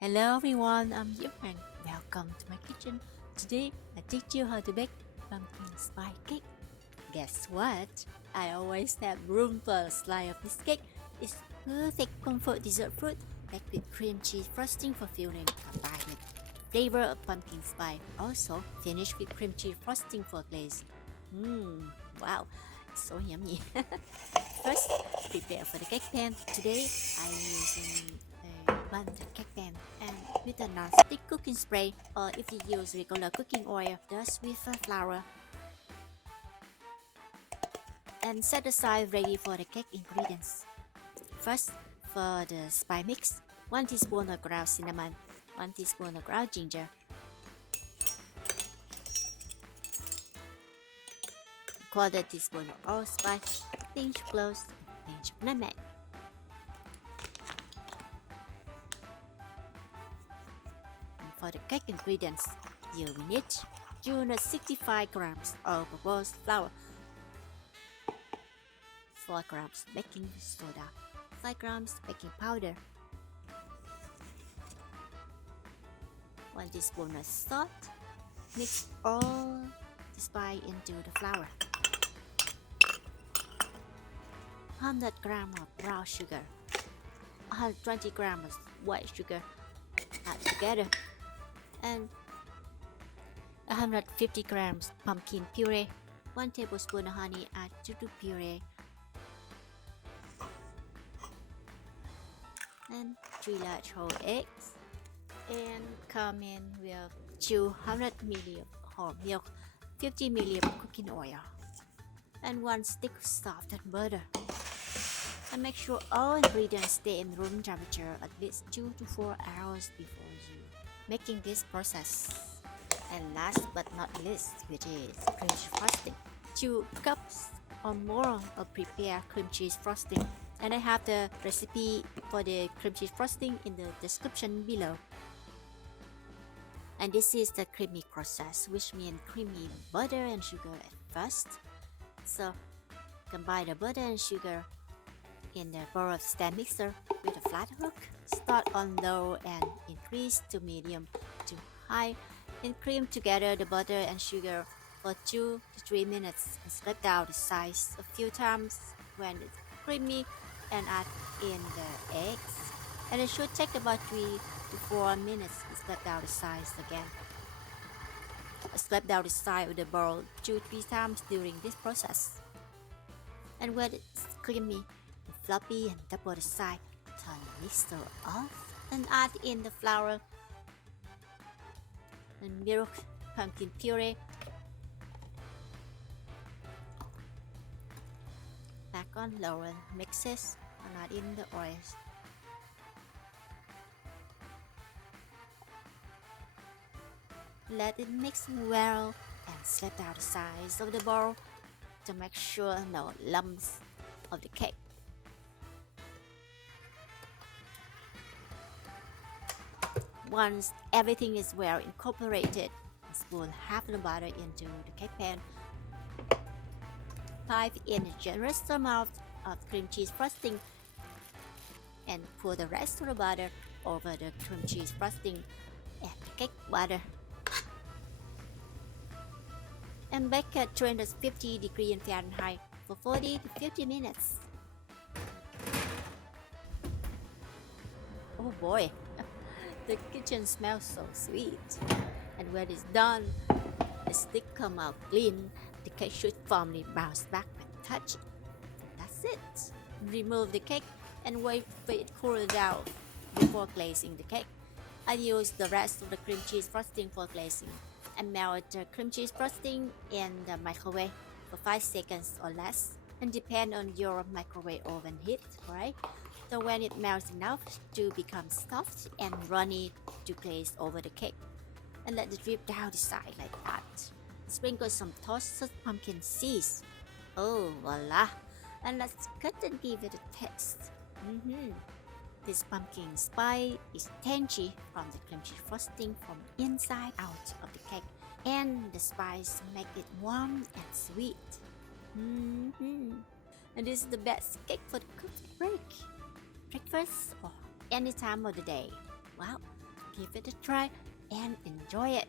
Hello everyone, I'm Yip and welcome to my kitchen. Today I teach you how to bake pumpkin spice cake. Guess what? I always have room for a slice of this cake. It's perfect comfort dessert fruit packed with cream cheese frosting for filling, combined with flavor of pumpkin spice. Also finished with cream cheese frosting for glaze. Wow, it's so yummy. First, prepare for the cake pan. Today I'm using a butter cake pan and with a non-stick cooking spray, or if you use regular cooking oil, dust with flour and set aside ready for the cake ingredients. First, for the spice mix, 1 teaspoon of ground cinnamon, 1 teaspoon of ground ginger, quarter teaspoon of allspice, pinch cloves, pinch nutmeg. And for the cake ingredients, you will need 265 grams of proposed flour, 4 grams baking soda, 5 grams baking powder, 1 teaspoon of salt. Mix all the spice into the flour. 100 grams of brown sugar, 120 grams of white sugar add together, and 150 grams pumpkin puree, 1 tablespoon of honey add to the puree, and 3 large whole eggs, and come in with 200 ml of whole milk, 50 ml of cooking oil, and 1 stick of softened butter. And make sure all ingredients stay in room temperature at least 2 to 4 hours before you making this process. And last but not least, which is cream cheese frosting. 2 cups or more of prepared cream cheese frosting. And I have the recipe for the cream cheese frosting in the description below. And this is the creamy process, which means creamy butter and sugar at first. So combine the butter and sugar in the bowl of stand mixer with a flat hook. Start on low and increase to medium to high, and cream together the butter and sugar for 2 to 3 minutes and spread out the size a few times when it's creamy, and add in the eggs, and it should take about 3 to 4 minutes to spread out the size again. Spread out the side of the bowl 2-3 times during this process, and when it's creamy and floppy and double the size, turn the mixer off and add in the flour and milk, pumpkin puree, back on low and mixes, and add in the oils. Let it mix well and spread out the sides of the bowl to make sure no lumps of the cake. Once everything is well incorporated, spoon half the butter into the cake pan. Pipe in a generous amount of cream cheese frosting and pour the rest of the butter over the cream cheese frosting and the cake batter. And bake at 250 degrees Fahrenheit for 40 to 50 minutes. Oh boy, the kitchen smells so sweet. And when it's done, the stick come out clean. The cake should firmly bounce back when touched. That's it. Remove the cake and wait for it to cool down before glazing the cake. I use the rest of the cream cheese frosting for glazing. I melt the cream cheese frosting in the microwave for 5 seconds or less, and depend on your microwave oven heat, right? So when it melts enough to become soft and runny, to glaze over the cake and let it drip down the side like that. Sprinkle some toasted pumpkin seeds. Oh, voila! And let's cut and give it a taste. This pumpkin spice is tangy from the cream cheese frosting from inside out of the cake, and the spice make it warm and sweet. And this is the best cake for the coffee break, breakfast, or any time of the day. Wow, give it a try and enjoy it.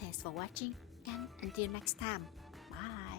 Thanks for watching and until next time. Bye.